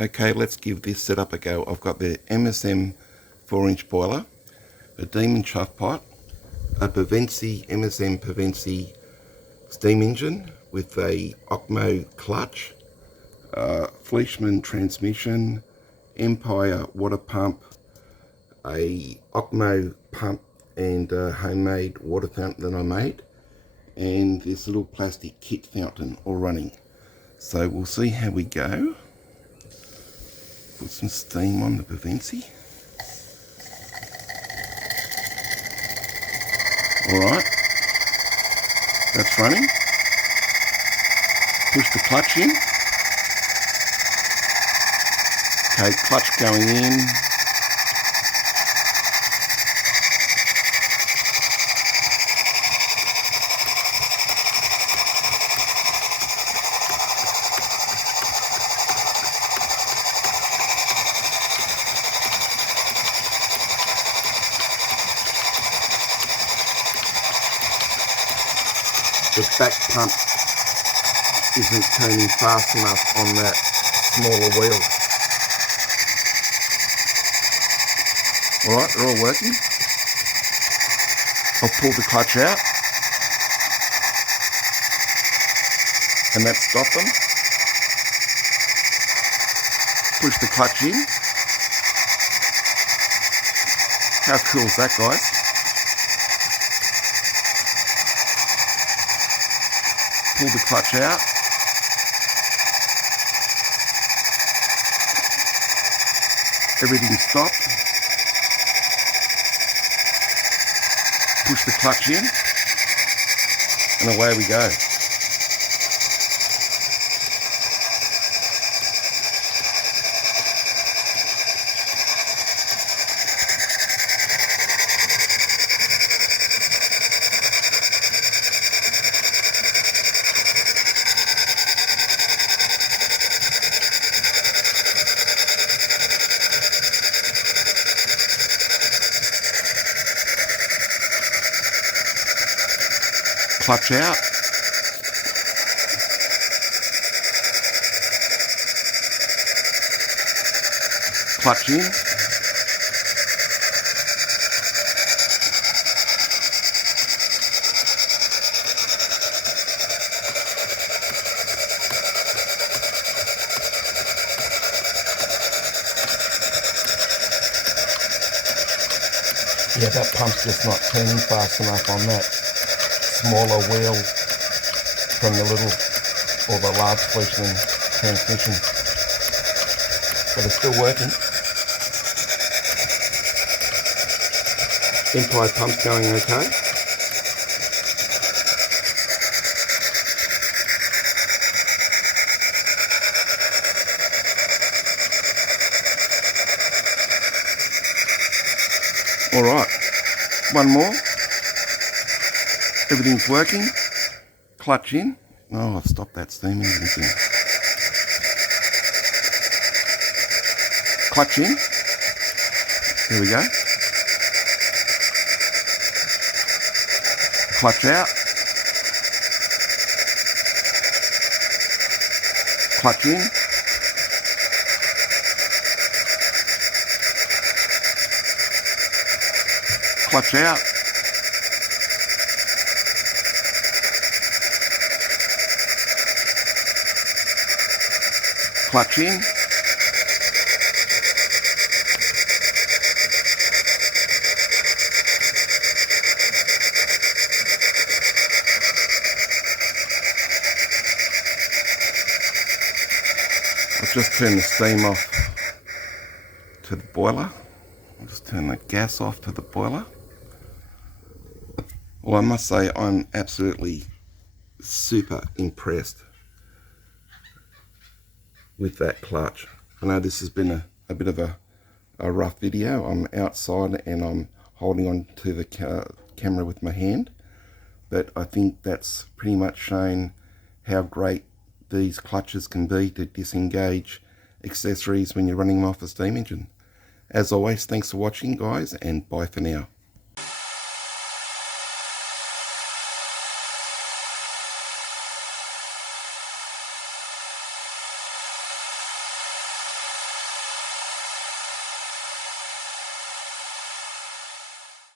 Okay, let's give this setup a go. I've got the MSM 4-inch boiler, a Demon chuff pot, a MSM Pevensey Steam Engine with a OKMO clutch, Fleischmann transmission, Empire water pump, a OKMO pump and a homemade water fountain that I made, and this little plastic kit fountain all running. So we'll see how we go. Put some steam on the Pevensey. Alright, that's running. Push the clutch in. Okay, clutch going in. The back pump isn't turning fast enough on that smaller wheel. Alright, they're all working. I'll pull the clutch out and that stopped them. Push the clutch in. How cool is that, guys? Pull the clutch out. Everything stopped. Push the clutch in, and away we go. Clutch out. Clutch in. Yeah, that pump's just not turning fast enough on that smaller wheel from the little or the large Fleischmann transmission, but it's still working. Empire pump's going okay. Alright, one more. Everything's working. Clutch in. Oh, I've stopped that steam engine thing. Clutch in. There we go. Clutch out. Clutch in. Clutch out. Clutch in. I'll just turn the steam off to the boiler. I'll just turn the gas off to the boiler. Well, I must say I'm absolutely super impressed with that clutch. I know this has been a bit of a rough video. I'm outside and I'm holding on to the camera with my hand, but I think that's pretty much shown how great these clutches can be to disengage accessories when you're running them off a steam engine. As always, thanks for watching, guys, and bye for now.